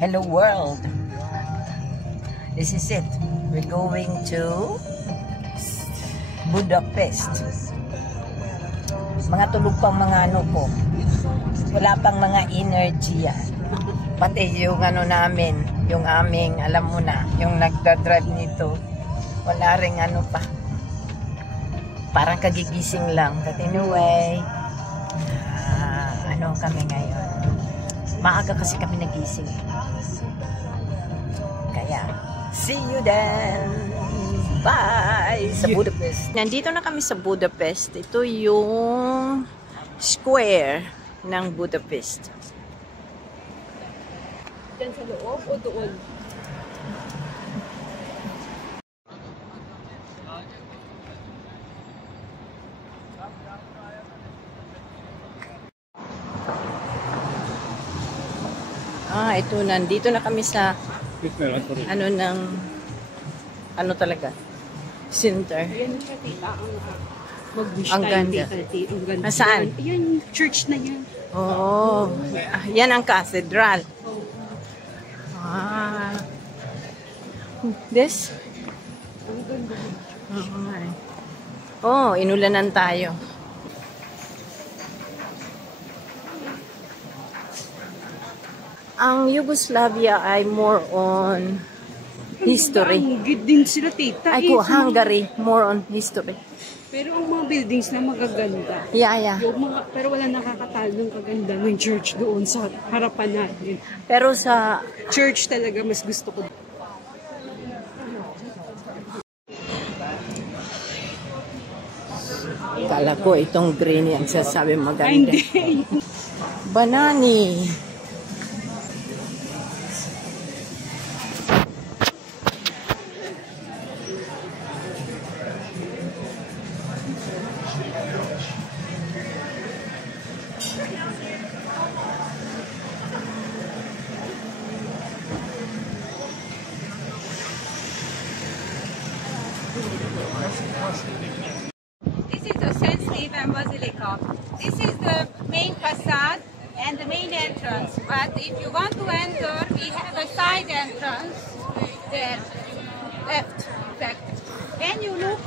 Hello world. This is it. We're going to Budapest. Mga tulog pang mga ano po. Wala pang mga energy yan. Pati yung ano namin, yung aming, alam mo na, yung nagdadrive nito, wala ring ano pa. Parang kagigising lang. But anyway, ano kami ngayon? Maaga kasi kami nagising. Kaya, see you then! Bye! Sa Budapest. Nandito na kami sa Budapest. Ito yung square ng Budapest. Diyan sa loob o doon? Ito, nandito na kami sa ano ng ano talaga center. Yan siya, tita. Ang ganda. Nasaan? Yan, church na yan. Oo. Yan ang cathedral. This? Ang ganda. Oh, inulanan tayo. Ang Yugoslavia ay more on history. Good din sila, tita. Ay ko, Hungary, more on history. Pero ang mga buildings na magaganda. Yeah. Yung mga, pero wala nakakatalo ng kaganda ng church doon sa harapan natin. Pero sa Church talaga mas gusto ko. kala ko itong green yung sasabi maganda. Ay, hindi. Banani. This is the St. Stephen Basilica. This is the main facade and the main entrance. But if you want to enter, we have a side entrance there, left. In fact, when you look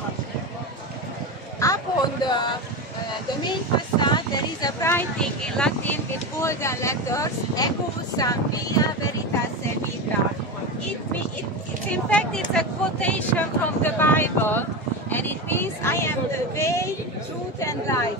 up on the main facade, there is a writing in Latin with golden letters, Ego Sum Via Veritas Vita. In fact, it's a quotation from the Bible, and it means I am the way, truth, and life.